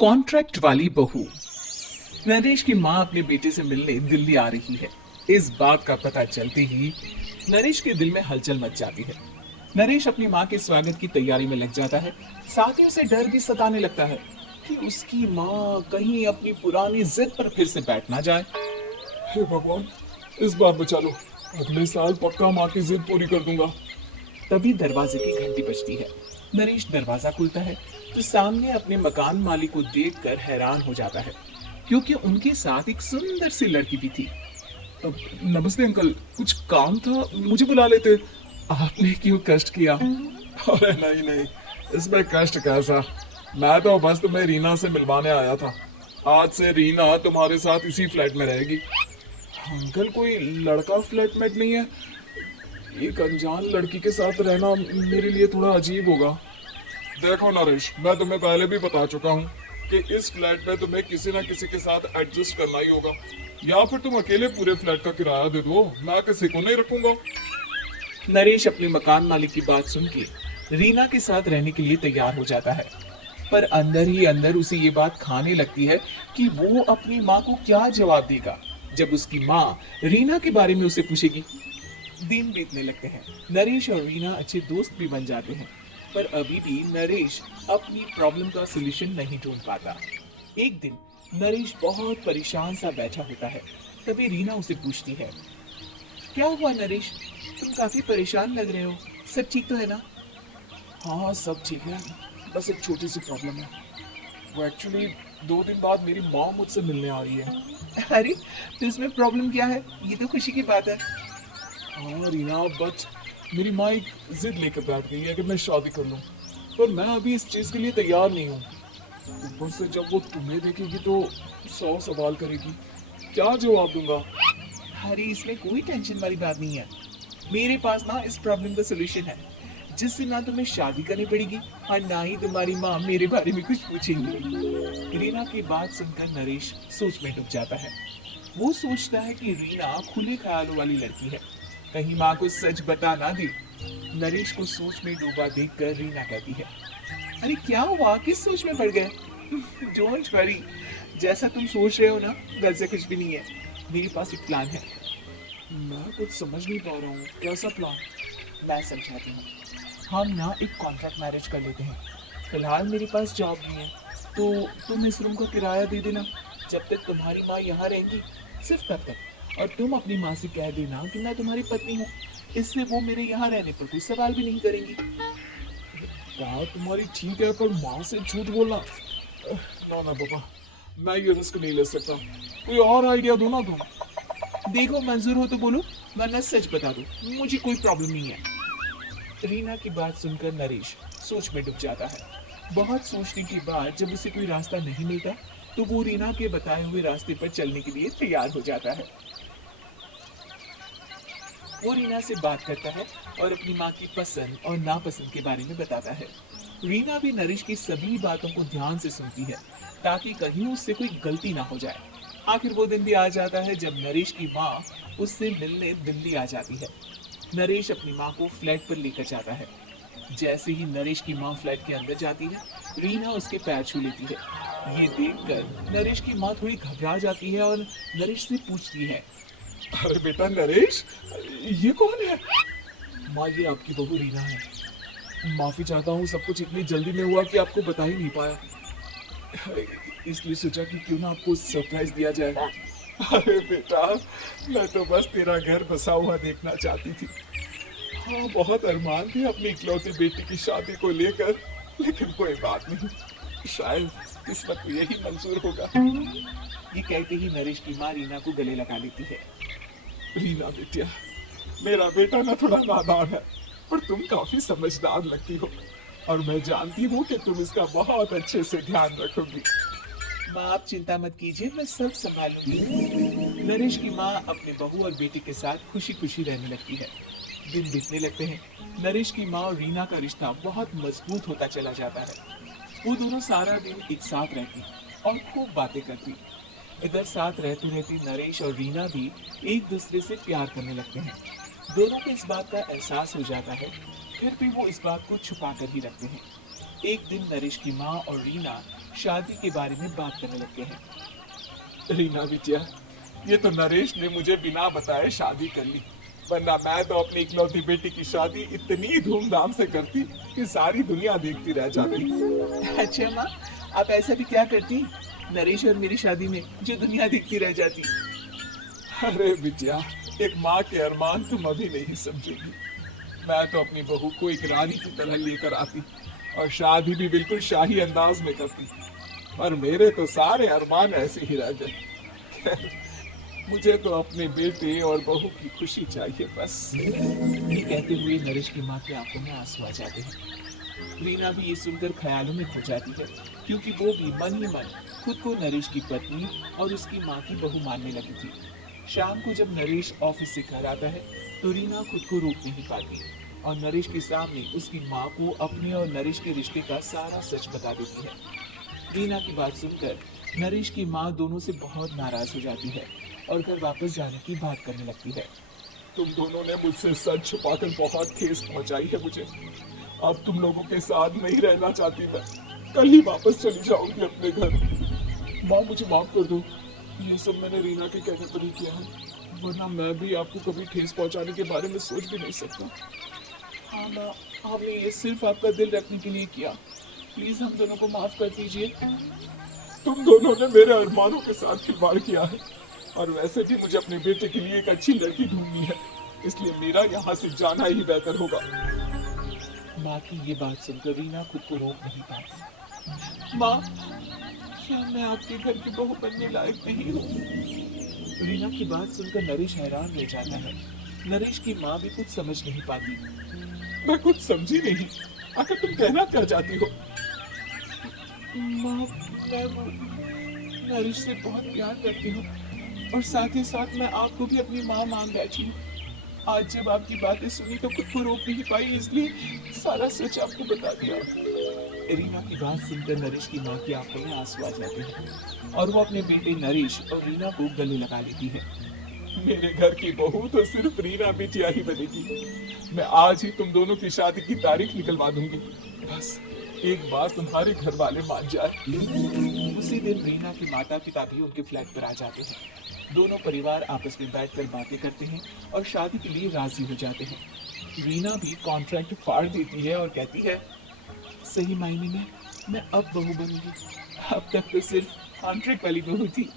Contract वाली बहू। नरेश की माँ अपने बेटे से मिलने दिल्ली आ रही है। इस बात का पता चलते ही नरेश के दिल में हलचल मच जाती है। नरेश अपनी माँ के स्वागत की तैयारी में लग जाता है। साथ ही उसे डर भी सताने लगता है कि उसकी माँ कहीं अपनी पुरानी जिद पर फिर से बैठ ना जाए। हे भगवान, इस बार बचा लो। अगले साल पक्का माँ की जिद पूरी कर दूंगा। तभी दरवाजे की घंटी बजती है। नरेश दरवाजा खुलता है तो सामने अपने मकान मालिक को देखकर हैरान हो जाता है, क्योंकि उनके साथ एक सुंदर सी लड़की भी थी। अब नमस्ते अंकल, कुछ काम था, मुझे बुला लेते। आपने क्यों कष्ट किया? अरे नहीं नहीं, इसमें कष्ट कैसा। मैं तो बस तुम्हें रीना से मिलवाने आया था। आज से रीना तुम्हारे साथ इसी फ्लैट में रहेगी। अंकल, कोई लड़का फ्लैटमेट नहीं है? एक अनजान लड़की के साथ रहना मेरे लिए थोड़ा अजीब होगा। देखो नरेश, मैं तुम्हें पहले भी बता चुका हूँ कि इस फ्लैट में तुम्हें किसी ना किसी के साथ एडजस्ट करना ही होगा, या फिर तुम अकेले पूरे फ्लैट का किराया दे दो, मैं किसी को नहीं रखूंगा। नरेश अपने मकान मालिक की बात सुन के रीना के साथ रहने के लिए तैयार हो जाता है, पर अंदर ही अंदर उसे ये बात खाने लगती है कि वो अपनी माँ को क्या जवाब देगा जब उसकी माँ रीना के बारे में उसे पूछेगी। दिन बीतने लगते हैं। नरेश और रीना अच्छे दोस्त भी बन जाते हैं, पर अभी भी नरेश अपनी प्रॉब्लम का सलूशन नहीं ढूंढ पाता। एक दिन नरेश बहुत परेशान सा बैठा होता है। तभी रीना उसे पूछती है, क्या हुआ नरेश, तुम काफी परेशान लग रहे हो, सब ठीक तो है ना? हाँ सब ठीक है, बस एक छोटी सी प्रॉब्लम है। वो एक्चुअली 2 दिन बाद मेरी माँ मुझसे मिलने आ रही है। अरे, तो इसमें प्रॉब्लम क्या है? ये तो खुशी की बात है। हाँ रीना, बट मेरी माँ एक जिद लेकर बैठ गई है कि मैं शादी कर लूँ, पर मैं अभी इस चीज़ के लिए तैयार नहीं हूँ। ऊपर से जब वो तुम्हें देखेगी तो 100 सवाल करेगी। क्या जवाब दूंगा? अरे, इसमें कोई टेंशन वाली बात नहीं है। मेरे पास ना इस प्रॉब्लम का सोल्यूशन है, जिससे ना तुम्हें शादी करनी पड़ेगी और ना ही तुम्हारी माँ मेरे बारे में कुछ पूछेगी। रीना की बात सुनकर नरेश सोच में डूब जाता है। वो सोचता है कि रीना खुले ख्यालों वाली लड़की है, कहीं माँ को सच बता ना दे। नरेश को सोच में डूबा देखकर रीना कहती है, अरे क्या हुआ, किस सोच में पड़ गए? डोंट वरी, जैसा तुम सोच रहे हो ना वैसे कुछ भी नहीं है। मेरे पास एक प्लान है। मैं कुछ समझ नहीं पा रहा हूँ, कैसा प्लान? मैं समझाती हूँ। हम ना एक कॉन्ट्रैक्ट मैरिज कर लेते हैं। फिलहाल मेरे पास जॉब नहीं है, तो तुम इस रूम का किराया दे देना जब तक तुम्हारी माँ यहाँ रहेंगी, सिर्फ तब तक। और तुम अपनी माँ से कह देना कि मैं तुम्हारी पत्नी हूँ, इससे वो मेरे यहाँ रहने पर कोई सवाल भी नहीं करेंगी। बात तुम्हारी ठीक है, पर माँ से झूठ बोलना, ना ना पापा, मैं ये रिस्क नहीं ले सकता। कोई और आइडिया दो ना तुम। देखो, मंजूर हो तो बोलो, वरना सच बता दो, मुझे कोई प्रॉब्लम नहीं है। रीना की बात सुनकर नरेश सोच में डूब जाता है। बहुत सोचने के बाद जब उसे कोई रास्ता नहीं मिलता, तो वो रीना के बताए हुए रास्ते पर चलने के लिए तैयार हो जाता है। वो रीना से बात करता है और अपनी माँ की पसंद और नापसंद के बारे में बताता है। रीना भी नरेश की सभी बातों को ध्यान से सुनती है, ताकि कहीं उससे कोई गलती ना हो जाए। आखिर वो दिन भी आ जाता है जब नरेश की माँ उससे मिलने दिल्ली आ जाती है। नरेश अपनी माँ को फ्लैट पर लेकर जाता है। जैसे ही नरेश की माँ फ्लैट के अंदर जाती है, रीना उसके पैर छू लेती है। ये देखकर नरेश की माँ थोड़ी घबरा जाती है और नरेश से पूछती है, अरे बेटा नरेश, ये कौन है? माँ, ये आपकी बहू रीना है। माफी चाहता हूँ, सब कुछ इतनी जल्दी में हुआ कि आपको बता ही नहीं पाया, इसलिए सोचा कि क्यों ना आपको सरप्राइज दिया जाए। अरे बेटा, मैं तो बस तेरा घर बसा हुआ देखना चाहती थी। हाँ, बहुत अरमान थे अपनी इकलौती बेटी की शादी को लेकर, लेकिन कोई बात नहीं, शायद किस्मत को यही मंजूर होगा। ये कहते ही नरेश की माँ रीना को गले लगा लेती है। रीना बेटिया, मेरा बेटा ना थोड़ा नादान है, पर तुम काफी समझदार लगती हो, और मैं जानती हूँ कि तुम इसका बहुत अच्छे से ध्यान रखोगी। माँ, आप चिंता मत कीजिए, मैं सब संभालूंगी। नरेश की माँ अपने बहू और बेटे के साथ खुशी खुशी रहने लगती है। दिन बीतने लगते हैं। नरेश की माँ और रीना का रिश्ता बहुत मजबूत होता चला जाता है। वो दोनों सारा दिन एक साथ रहती और खूब बातें करती। इधर साथ रहते रहते नरेश और रीना भी एक दूसरे से प्यार करने लगते हैं। दोनों को इस बात का एहसास हो जाता है, फिर भी वो इस बात को छुपा कर ही रखते हैं। एक दिन नरेश की माँ और रीना शादी के बारे में बात करने लगते हैं। रीना बिटिया, ये तो नरेश ने मुझे बिना बताए शादी कर ली, वरना मैं तो अपनी इकलौती बेटी की शादी इतनी धूमधाम से करती कि सारी दुनिया देखती रह जाती। अच्छा माँ, आप ऐसा भी क्या करती नरेश और मेरी शादी में जो दुनिया देखती रह जाती। अरे बिटिया, एक माँ के अरमान तुम अभी नहीं समझेगी। मैं तो अपनी बहू को एक रानी की तरह लेकर आती और शादी भी बिल्कुल शाही अंदाज में करती, पर मेरे तो सारे अरमान ऐसे ही रह गए। मुझे तो अपने बेटे और बहू की खुशी चाहिए बस। ये कहते हुए नरेश की माँ की आंखों में आंसू आ जाते हैं। रीना भी ये सुनकर ख्यालों में खो जाती है, क्योंकि वो भी मन ही मन खुद को नरेश की पत्नी और उसकी माँ की बहू मानने लगी थी। शाम को जब नरेश ऑफिस से घर आता है तो रीना खुद को रोक नहीं पाती और नरेश के सामने उसकी माँ को अपने और नरेश के रिश्ते का सारा सच बता देती है। रीना की बात सुनकर नरेश की माँ दोनों से बहुत नाराज हो जाती है और घर वापस जाने की बात करने लगती है। तुम दोनों ने मुझसे सच छुपाकर बहुत ठेस पहुंचाई है मुझे। अब तुम लोगों के साथ नहीं रहना चाहती मैं, कल ही वापस चली जाऊंगी अपने घर। माँ, मुझे माफ कर दो, ये सब मैंने रीना के कहने पर ही किया है, वरना मैं भी आपको कभी ठेस पहुंचाने के बारे में सोच भी नहीं सकता। हाँ माँ, हमने ये सिर्फ आपका दिल रखने के लिए किया। प्लीज हम दोनों को माफ कर दीजिए। तुम दोनों ने मेरे अरमानों के साथ खिलवाड़ किया है, और वैसे भी मुझे अपने बेटे के लिए एक अच्छी लड़की ढूंढनी है, इसलिए मेरा यहाँ से जाना ही बेहतर होगा। माँ की ये बात सुनकर रीना खुद को रोक नहीं पाती। माँ, क्या मैं आपके घर की बहू बनने लायक नहीं हूँ? रीना की बात सुनकर नरेश हैरान रह जाता है। नरेश की माँ भी कुछ समझ नहीं पाती। मैं कुछ समझी नहीं, आखिर तुम कहना क्या चाहती हो? माँ, मैं नरेश से बहुत प्यार करती हूँ और साथ ही साथ मैं आपको भी अपनी माँ मान बैठी हूँ। आज जब आपकी बातें सुनी तो खुद को रोक नहीं पाई, इसलिए सारा सच आपको बता दिया। रीना की बात सुनकर नरेश की माँ की आंखों में आंसू आ जाते हैं और वो अपने बेटे नरेश और रीना को गले लगा लेती है। मेरे घर की बहू तो सिर्फ रीना बिटिया ही बनेगी। मैं आज ही तुम दोनों की शादी की तारीख निकलवा दूंगी, बस एक बार तुम्हारे घर वाले मान जाए। उसी दिन रीना के माता पिता भी उनके फ्लैट पर आ जाते हैं। दोनों परिवार आपस में बैठकर बातें करते हैं और शादी के लिए राजी हो जाते हैं। रीना भी कॉन्ट्रैक्ट फाड़ देती है और कहती है, सही मायने में मैं अब बहू बनूंगी। अब तक तो सिर्फ कॉन्ट्रैक्ट वाली बहू थी।